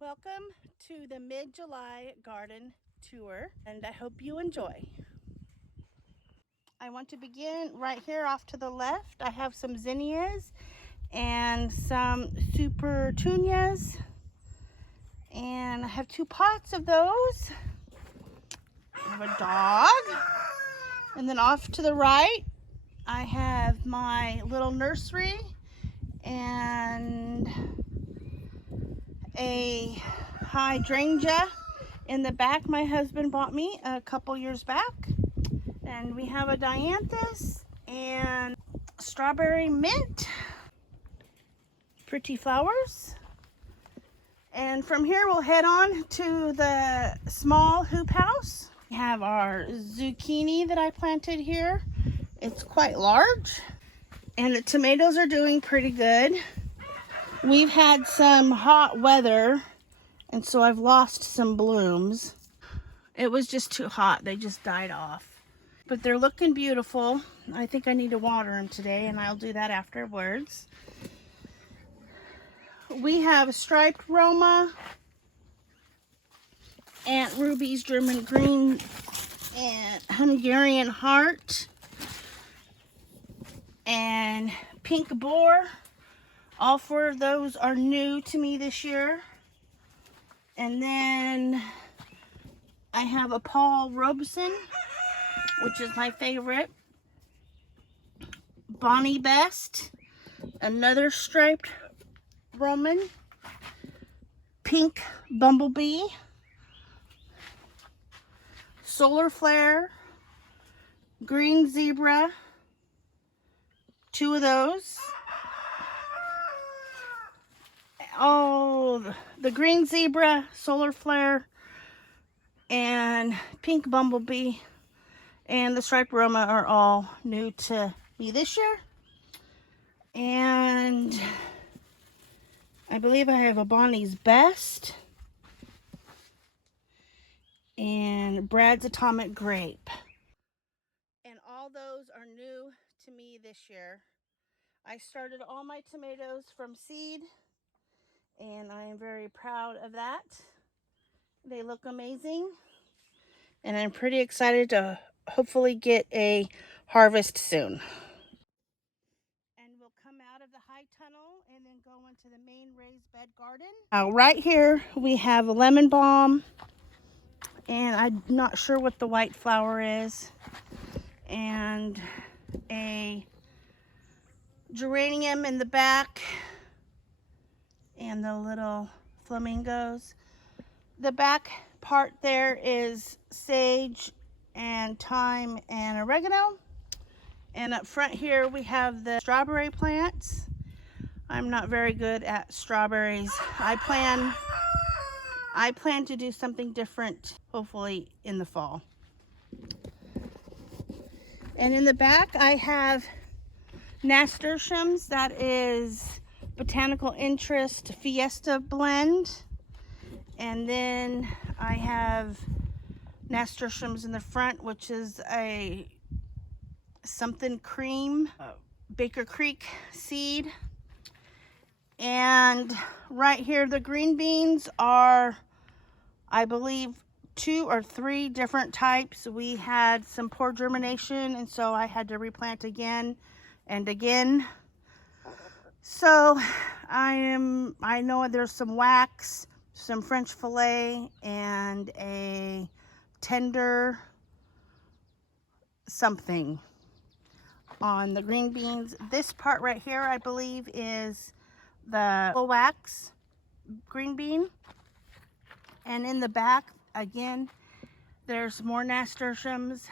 Welcome to the mid-July garden tour, and I hope you enjoy. I want to begin right here off to the left. I have some zinnias and some super petunias, and I have 2 pots of those. I have a dog, and then off to the right I have my little nursery and a hydrangea in the back my husband bought me a couple years back. And we have a dianthus and strawberry mint. Pretty flowers. And from here we'll head on to the small hoop house. We have our zucchini that I planted here. It's quite large. And the tomatoes are doing pretty good. We've had some hot weather, and so I've lost some blooms. It was just too hot. They just died off. But they're looking beautiful. I think I need to water them today, and I'll do that afterwards. We have striped Roma, Aunt Ruby's German green, and Hungarian heart, and pink boar. All 4 of those are new to me this year. And then I have a Paul Robeson, which is my favorite. Bonnie Best, another striped Roman. Pink Bumblebee. Solar Flare. Green Zebra. 2 of those. Oh, the green zebra, solar flare, and pink bumblebee, and the striped Roma are all new to me this year. And I believe I have a Bonnie's Best and Brad's Atomic Grape. And all those are new to me this year. I started all my tomatoes from seed, and I am very proud of that. They look amazing, and I'm pretty excited to hopefully get a harvest soon. And we'll come out of the high tunnel and then go into the main raised bed garden. Right here we have a lemon balm, and I'm not sure what the white flower is, and a geranium in the back, and the little flamingos. The back part there is sage and thyme and oregano. And up front here we have the strawberry plants. I'm not very good at strawberries. I plan to do something different, hopefully in the fall. And in the back I have nasturtiums. That is Botanical Interest Fiesta Blend. And then I have nasturtiums in the front, which is a something cream, Baker Creek seed. And right here, the green beans are, I believe, 2 or 3 different types. We had some poor germination, and so I had to replant again and again. So I know there's some wax, some French fillet, and a tender something on the green beans. This part right here, I believe, is the wax green bean. And in the back, again, there's more nasturtiums,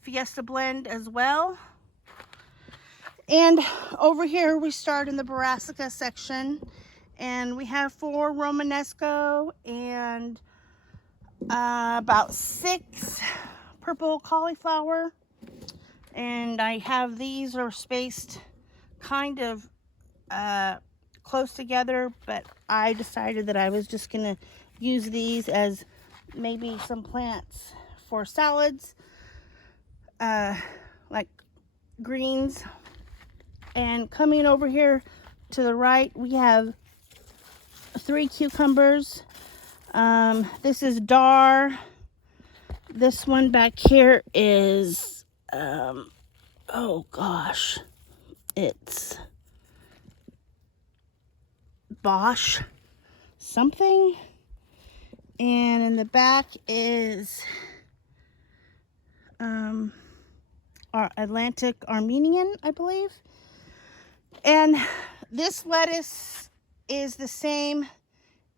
Fiesta Blend as well. And over here, we start in the Brassica section, and we have 4 Romanesco and about 6 purple cauliflower. And I have these are spaced kind of close together, but I decided that I was just gonna use these as maybe some plants for salads, like greens. And coming over here to the right, we have 3 cucumbers. This is Dar. This one back here is oh gosh, it's Bosch something. And in the back is our Atlantic Armenian, I believe. And this lettuce is the same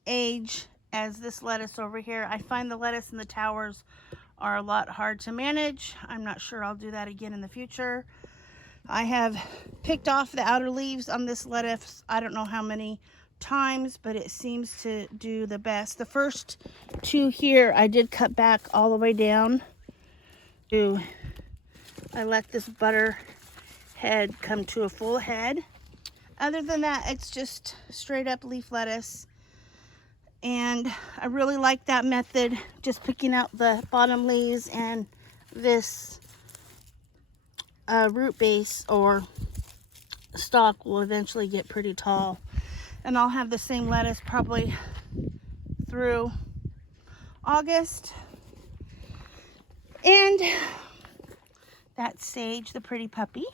age as this lettuce over here. I find the lettuce in the towers are a lot hard to manage. I'm not sure I'll do that again in the future. I have picked off the outer leaves on this lettuce, I don't know how many times, but it seems to do the best. The first 2 here, I did cut back all the way down. I let this butter head come to a full head. Other than that, it's just straight up leaf lettuce. And I really like that method, just picking out the bottom leaves, and this root base or stalk will eventually get pretty tall. And I'll have the same lettuce probably through August. And that's Sage, the pretty puppy.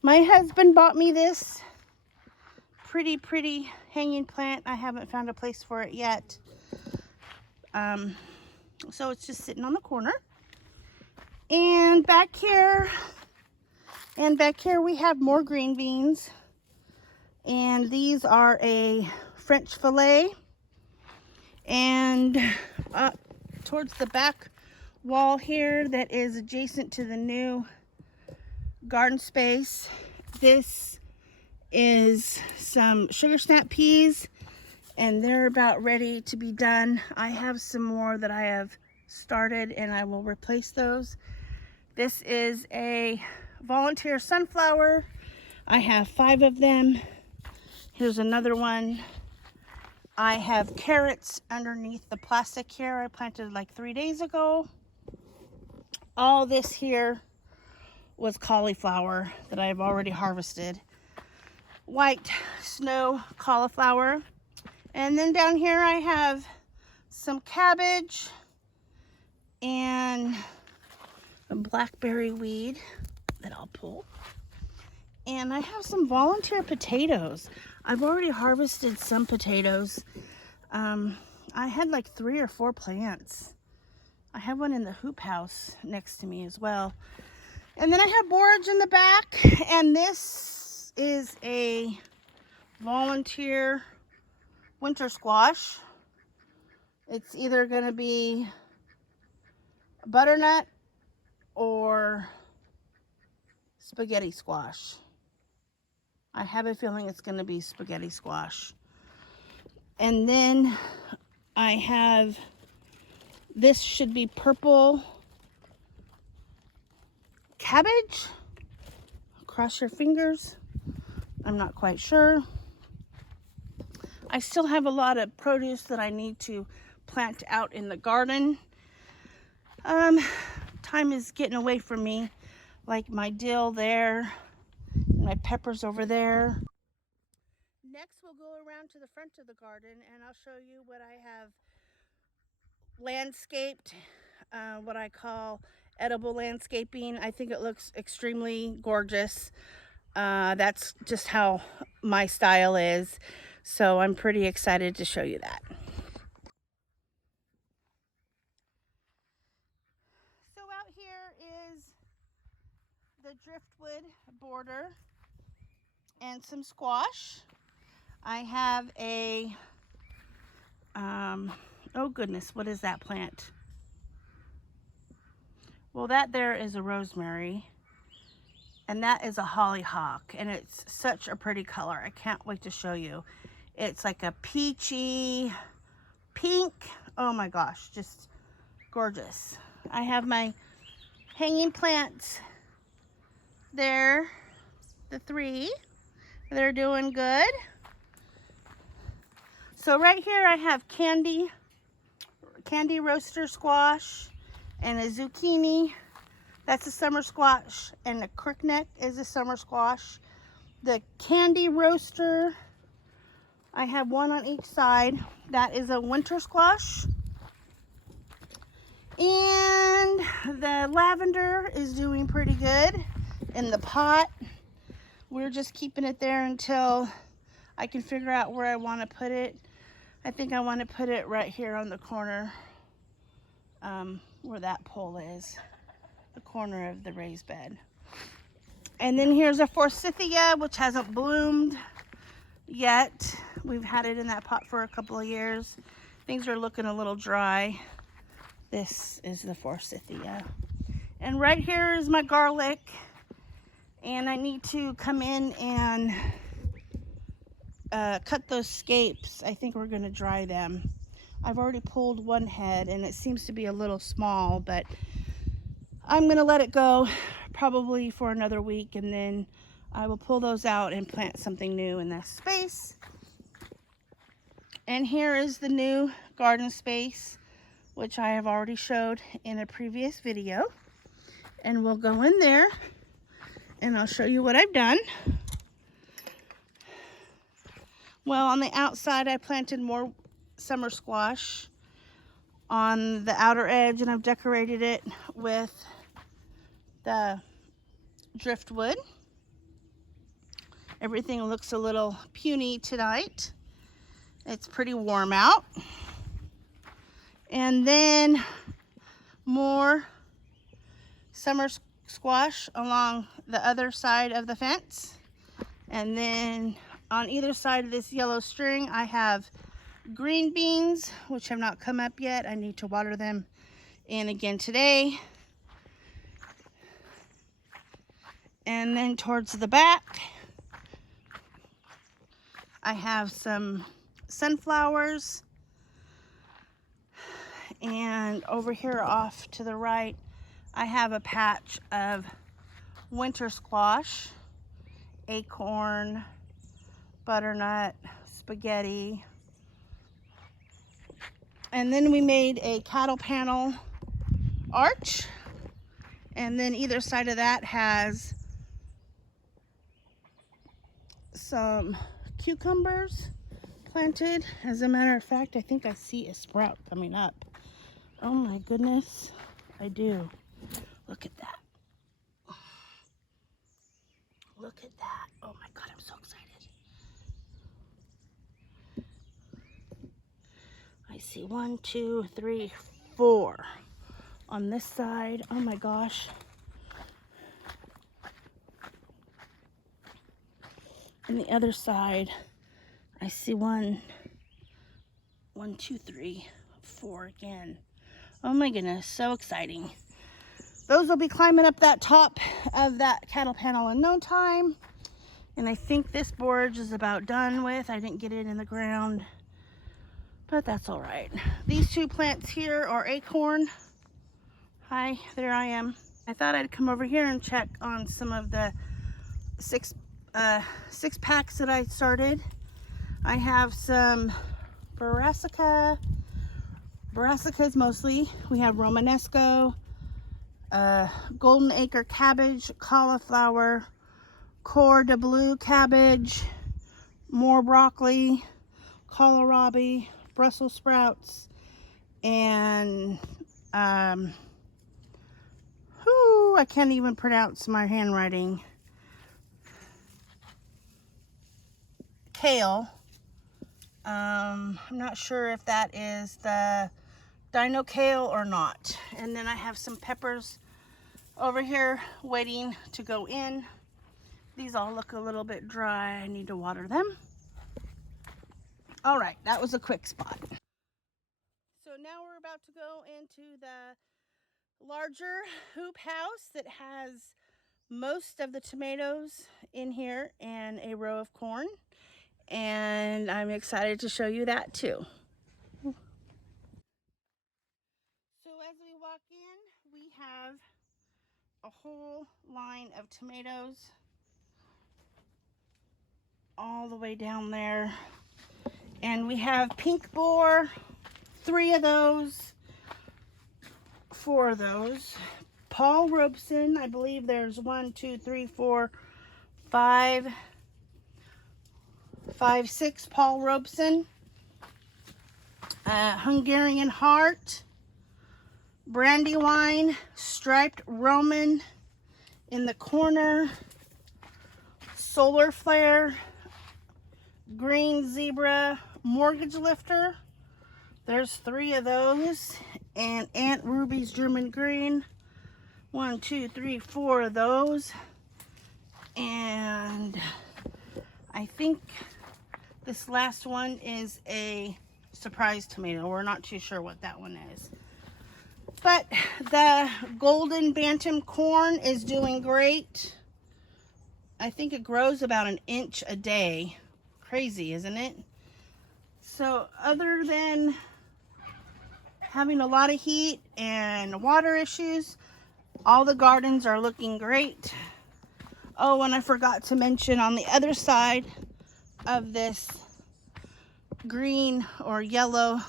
My husband bought me this pretty hanging plant. I haven't found a place for it yet. So it's just sitting on the corner. And back here we have more green beans. And these are a French fillet. And towards the back wall here that is adjacent to the new garden space, this is some sugar snap peas, and they're about ready to be done. I have some more that I have started, and I will replace those. This is a volunteer sunflower. I have 5 of them. Here's another one. I have carrots underneath the plastic here. I planted like 3 days ago. All this here was cauliflower that I've already harvested. White snow cauliflower. And then down here I have some cabbage and a blackberry weed that I'll pull. And I have some volunteer potatoes. I've already harvested some potatoes. I had like 3 or 4 plants. I have one in the hoop house next to me as well. And then I have borage in the back, and this is a volunteer winter squash. It's either going to be butternut or spaghetti squash. I have a feeling it's going to be spaghetti squash. And then I have, this should be purple cabbage. cross your fingers. I'm not quite sure. I still have a lot of produce that I need to plant out in the garden. Time is getting away from me, like my dill there, my peppers over there. Next, we'll go around to the front of the garden and I'll show you what I have landscaped, what I call edible landscaping. I think it looks extremely gorgeous. That's just how my style is. So I'm pretty excited to show you that. So out here is the driftwood border and some squash. I have a, oh goodness, what is that plant? Well, that there is a rosemary. And that is a hollyhock, and it's such a pretty color. I can't wait to show you. It's like a peachy pink. Oh my gosh, just gorgeous. I have my hanging plants there, the 3. They're doing good. So right here I have candy roaster squash and a zucchini. That's a summer squash, and the crookneck is a summer squash. The candy roaster, I have one on each side. That is a winter squash. And the lavender is doing pretty good in the pot. We're just keeping it there until I can figure out where I want to put it. I think I want to put it right here on the corner, where that pole is. The corner of the raised bed. And then here's a forsythia, which hasn't bloomed yet. We've had it in that pot for a couple of years. Things are looking a little dry. This is the forsythia. And right here is my garlic. And I need to come in and cut those scapes. I think we're gonna dry them. I've already pulled one head and it seems to be a little small, but I'm gonna let it go probably for another week, and then I will pull those out and plant something new in this space. And here is the new garden space, which I have already showed in a previous video. And we'll go in there and I'll show you what I've done. Well, on the outside I planted more summer squash on the outer edge, and I've decorated it with the driftwood. Everything looks a little puny tonight. It's pretty warm out. And then more summer squash along the other side of the fence. And then on either side of this yellow string, I have green beans, which have not come up yet. I need to water them in again today. And then towards the back, I have some sunflowers. And over here off to the right, I have a patch of winter squash, acorn, butternut, spaghetti. And then we made a cattle panel arch. And then either side of that has some cucumbers planted. As a matter of fact, I think I see a sprout coming up. Oh my goodness, I do. Look at that. Look at that. Oh my God, I'm so excited. I see 1, 2, 3, 4 on this side. Oh my gosh. And the other side, I see 1, 2, 3, 4 again. Oh my goodness, so exciting. Those will be climbing up that top of that cattle panel in no time. And I think this borage is about done with. I didn't get it in the ground, but that's all right. These 2 plants here are acorn. Hi, there I am. I thought I'd come over here and check on some of the six packs that I started. I have some brassicas mostly. We have Romanesco, golden acre cabbage, cauliflower, cor de bleu cabbage, more broccoli, kohlrabi, Brussels sprouts, and I can't even pronounce my handwriting. Kale. I'm not sure if that is the dino kale or not. And then I have some peppers over here waiting to go in. These all look a little bit dry. I need to water them. All right, that was a quick spot. So now we're about to go into the larger hoop house that has most of the tomatoes in here and a row of corn. And I'm excited to show you that too. So as we walk in, we have a whole line of tomatoes all the way down there. And we have pink boar, 3 of those, 4 of those. Paul Robeson, I believe there's 1, 2, 3, 4, 5, 6 Paul Robeson. Hungarian heart, Brandywine, striped Roman in the corner, solar flare, green zebra, mortgage lifter. There's 3 of those. And Aunt Ruby's German green. 1, 2, 3, 4 of those. And I think this last one is a surprise tomato. We're not too sure what that one is. But the golden bantam corn is doing great. I think it grows about 1 inch a day. Crazy, isn't it? So other than having a lot of heat and water issues, all the gardens are looking great. Oh, and I forgot to mention on the other side of this green or yellow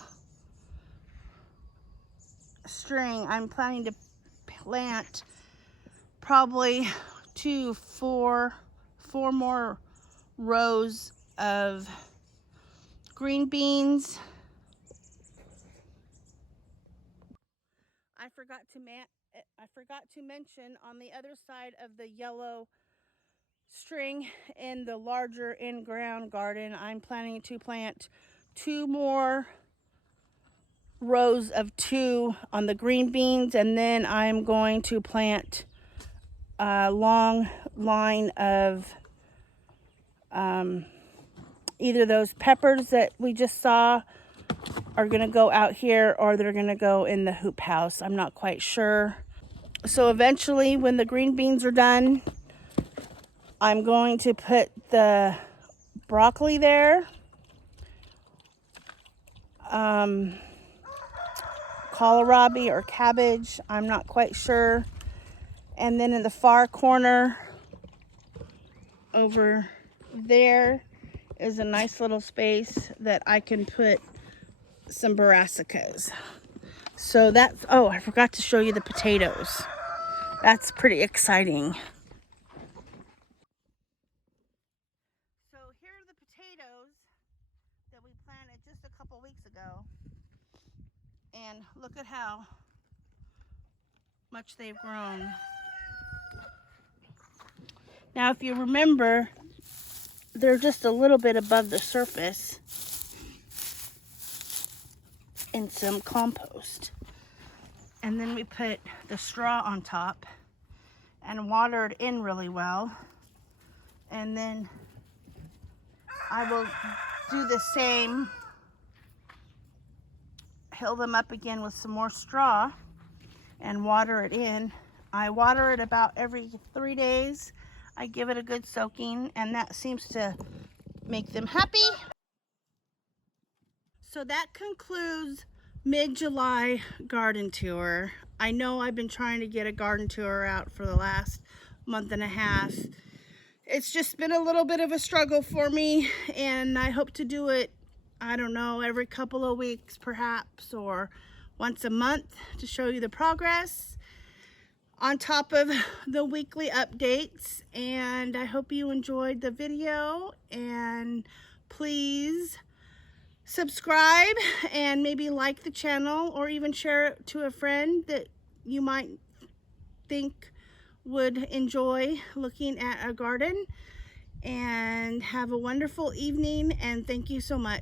string, I'm planning to plant probably 4 more rows of green beans. I forgot to mention on the other side of the yellow string in the larger in-ground garden, I'm planning to plant 2 more rows of 2 on the green beans, and then I'm going to plant a long line of either those peppers that we just saw are going to go out here, or they're going to go in the hoop house. I'm not quite sure. So eventually, when the green beans are done, I'm going to put the broccoli there, kohlrabi or cabbage, I'm not quite sure. And then in the far corner over there is a nice little space that I can put some brassicas. So that's, oh, I forgot to show you the potatoes. That's pretty exciting. So here are the potatoes that we planted just a couple weeks ago. And look at how much they've grown. Now, if you remember, they're just a little bit above the surface in some compost. And then we put the straw on top and water it in really well. And then I will do the same, fill them up again with some more straw and water it in. I water it about every 3 days. I give it a good soaking, and that seems to make them happy. So that concludes mid-July garden tour. I know I've been trying to get a garden tour out for the last month and a half. it's just been a little bit of a struggle for me, and I hope to do it, I don't know, every couple of weeks perhaps, or once a month to show you the progress on top of the weekly updates. And I hope you enjoyed the video, and please subscribe and maybe like the channel, or even share it to a friend that you might think would enjoy looking at a garden. And have a wonderful evening, and thank you so much.